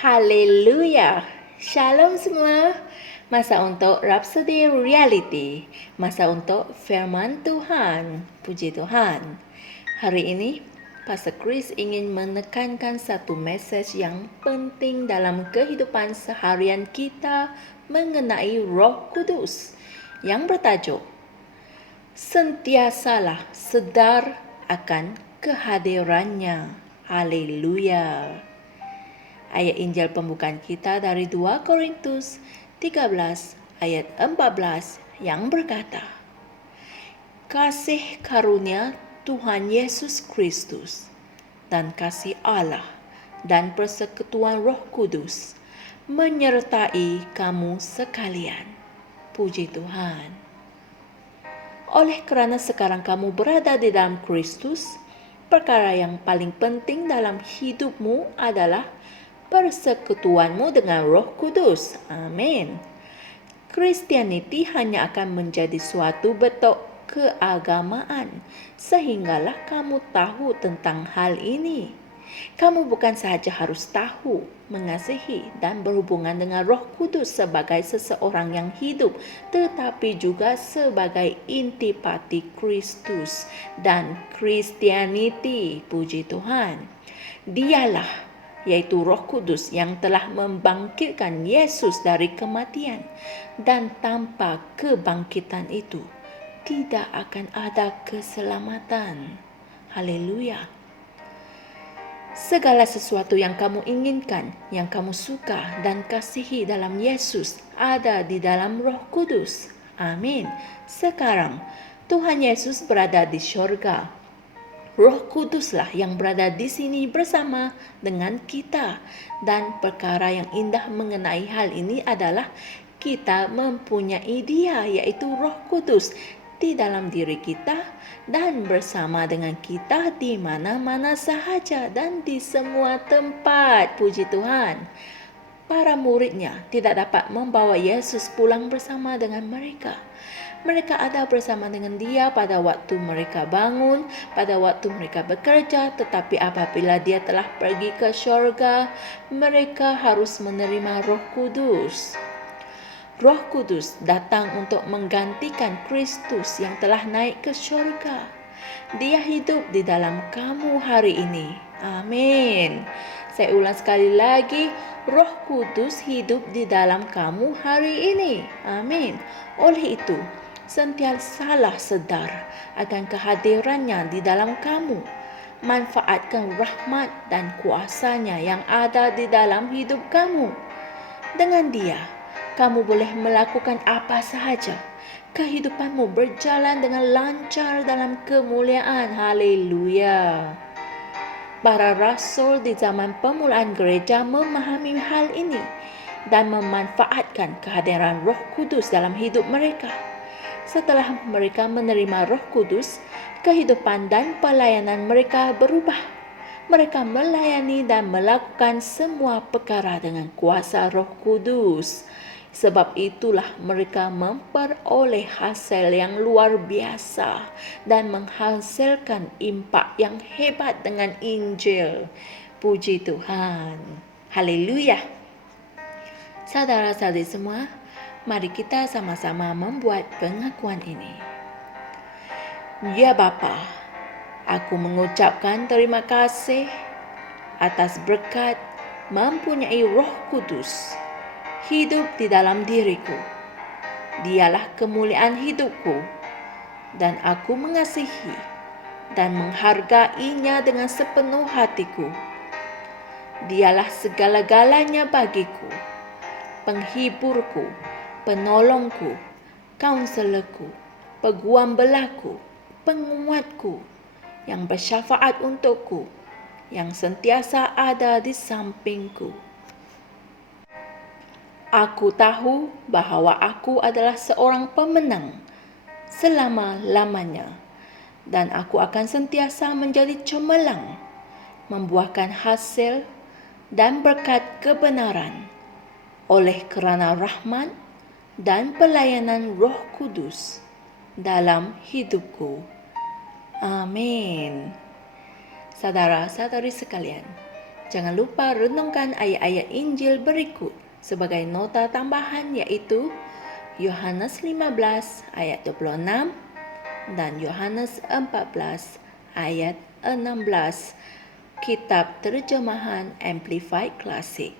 Haleluya. Shalom semua. Masa untuk Rhapsody Reality. Masa untuk firman Tuhan. Puji Tuhan. Hari ini, Pastor Chris ingin menekankan satu mesej yang penting dalam kehidupan seharian kita mengenai Roh Kudus yang bertajuk Sentiasalah sedar akan kehadirannya. Haleluya. Ayat Injil pembukaan kita dari 2 Korintus 13 ayat 14 yang berkata, Kasih karunia Tuhan Yesus Kristus dan kasih Allah dan persekutuan Roh Kudus menyertai kamu sekalian. Puji Tuhan. Oleh kerana sekarang kamu berada di dalam Kristus, perkara yang paling penting dalam hidupmu adalah persekutuanmu dengan Roh Kudus. Amin. Kristianiti hanya akan menjadi suatu bentuk keagamaan sehinggalah kamu tahu tentang hal ini. Kamu bukan sahaja harus tahu, mengasihi dan berhubungan dengan Roh Kudus sebagai seseorang yang hidup, tetapi juga sebagai intipati Kristus dan Kristianiti. Puji Tuhan. Dialah yaitu Roh Kudus yang telah membangkitkan Yesus dari kematian, dan tanpa kebangkitan itu tidak akan ada keselamatan. Haleluya. Segala sesuatu yang kamu inginkan, yang kamu suka dan kasihi dalam Yesus ada di dalam Roh Kudus. Amin. Sekarang Tuhan Yesus berada di syurga. Roh Kuduslah yang berada di sini bersama dengan kita. Dan perkara yang indah mengenai hal ini adalah kita mempunyai Dia, yaitu Roh Kudus, di dalam diri kita dan bersama dengan kita di mana-mana sahaja dan di semua tempat. Puji Tuhan. Para muridnya tidak dapat membawa Yesus pulang bersama dengan mereka. Mereka ada bersama dengan Dia pada waktu mereka bangun, pada waktu mereka bekerja, tetapi apabila Dia telah pergi ke syurga, mereka harus menerima Roh Kudus. Roh Kudus datang untuk menggantikan Kristus yang telah naik ke syurga. Dia hidup di dalam kamu hari ini. Amin. Saya ulang sekali lagi, Roh Kudus hidup di dalam kamu hari ini. Amin. Oleh itu, sentiasalah sedar akan kehadirannya di dalam kamu. Manfaatkan rahmat dan kuasanya yang ada di dalam hidup kamu. Dengan Dia, kamu boleh melakukan apa sahaja. Kehidupanmu berjalan dengan lancar dalam kemuliaan. Haleluya. Para rasul di zaman permulaan gereja memahami hal ini dan memanfaatkan kehadiran Roh Kudus dalam hidup mereka. Setelah mereka menerima Roh Kudus, kehidupan dan pelayanan mereka berubah. Mereka melayani dan melakukan semua perkara dengan kuasa Roh Kudus. Sebab itulah mereka memperoleh hasil yang luar biasa dan menghasilkan impak yang hebat dengan Injil. Puji Tuhan. Haleluya. Saudara-saudari semua, mari kita sama-sama membuat pengakuan ini. Ya Bapa, aku mengucapkan terima kasih atas berkat mempunyai Roh Kudus hidup di dalam diriku. Dialah kemuliaan hidupku, dan aku mengasihi dan menghargainya dengan sepenuh hatiku. Dialah segala-galanya bagiku, penghiburku, penolongku, kaunselorku, peguam belaku, penguatku, yang bersyafaat untukku, yang sentiasa ada di sampingku. Aku tahu bahawa aku adalah seorang pemenang selama-lamanya, dan aku akan sentiasa menjadi cemerlang, membuahkan hasil dan berkat kebenaran oleh kerana rahmat dan pelayanan Roh Kudus dalam hidupku. Amin. Saudara-saudari sekalian, Jangan lupa renungkan ayat-ayat Injil berikut sebagai nota tambahan, yaitu Yohanes 15 ayat 26 dan Yohanes 14 ayat 16, Kitab Terjemahan Amplified Classic.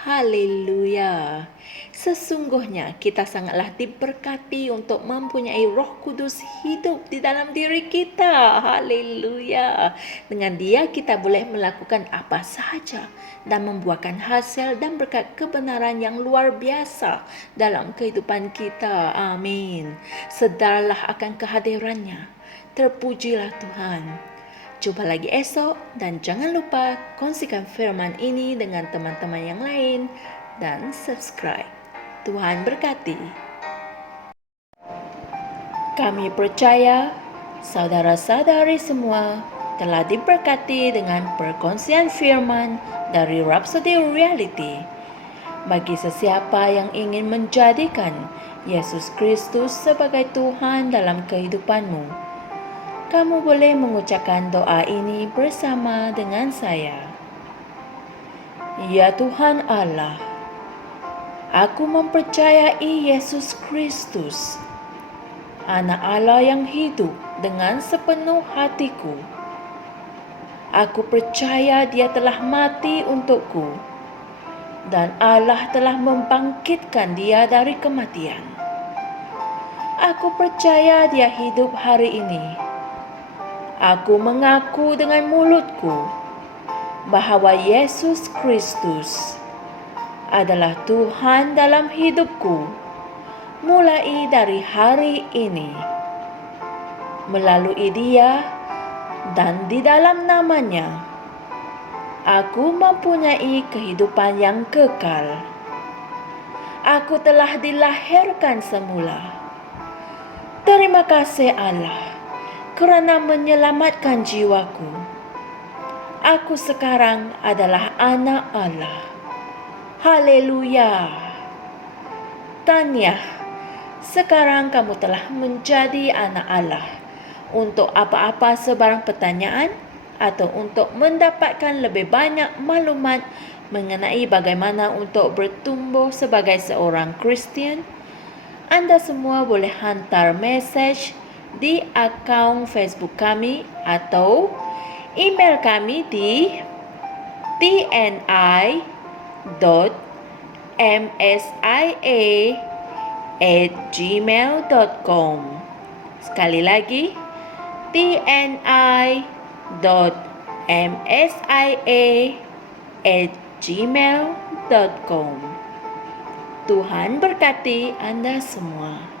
Haleluya. Sesungguhnya kita sangatlah diberkati untuk mempunyai Roh Kudus hidup di dalam diri kita. Haleluya. Dengan Dia kita boleh melakukan apa sahaja dan membuahkan hasil dan berkat kebenaran yang luar biasa dalam kehidupan kita. Amin. Sedarlah akan kehadirannya. Terpujilah Tuhan. Jumpa lagi esok dan jangan lupa kongsikan firman ini dengan teman-teman yang lain dan subscribe. Tuhan berkati. Kami percaya saudara-saudari semua telah diberkati dengan perkongsian firman dari Rhapsody Reality. Bagi sesiapa yang ingin menjadikan Yesus Kristus sebagai Tuhan dalam kehidupanmu, kamu boleh mengucapkan doa ini bersama dengan saya. Ya Tuhan Allah, aku mempercayai Yesus Kristus, Anak Allah yang hidup dengan sepenuh hatiku. Aku percaya Dia telah mati untukku dan Allah telah membangkitkan Dia dari kematian. Aku percaya Dia hidup hari ini. Aku mengaku dengan mulutku bahawa Yesus Kristus adalah Tuhan dalam hidupku mulai dari hari ini. Melalui Dia dan di dalam nama-Nya, aku mempunyai kehidupan yang kekal. Aku telah dilahirkan semula. Terima kasih Allah kerana menyelamatkan jiwaku. Aku sekarang adalah anak Allah. Haleluya. Tahniah, sekarang kamu telah menjadi anak Allah. Untuk apa-apa sebarang pertanyaan atau untuk mendapatkan lebih banyak maklumat mengenai bagaimana untuk bertumbuh sebagai seorang Kristian, anda semua boleh hantar mesej di akaun Facebook kami atau email kami di tni.msia@gmail.com. Sekali lagi, tni.msia@gmail.com. Tuhan berkati Anda semua.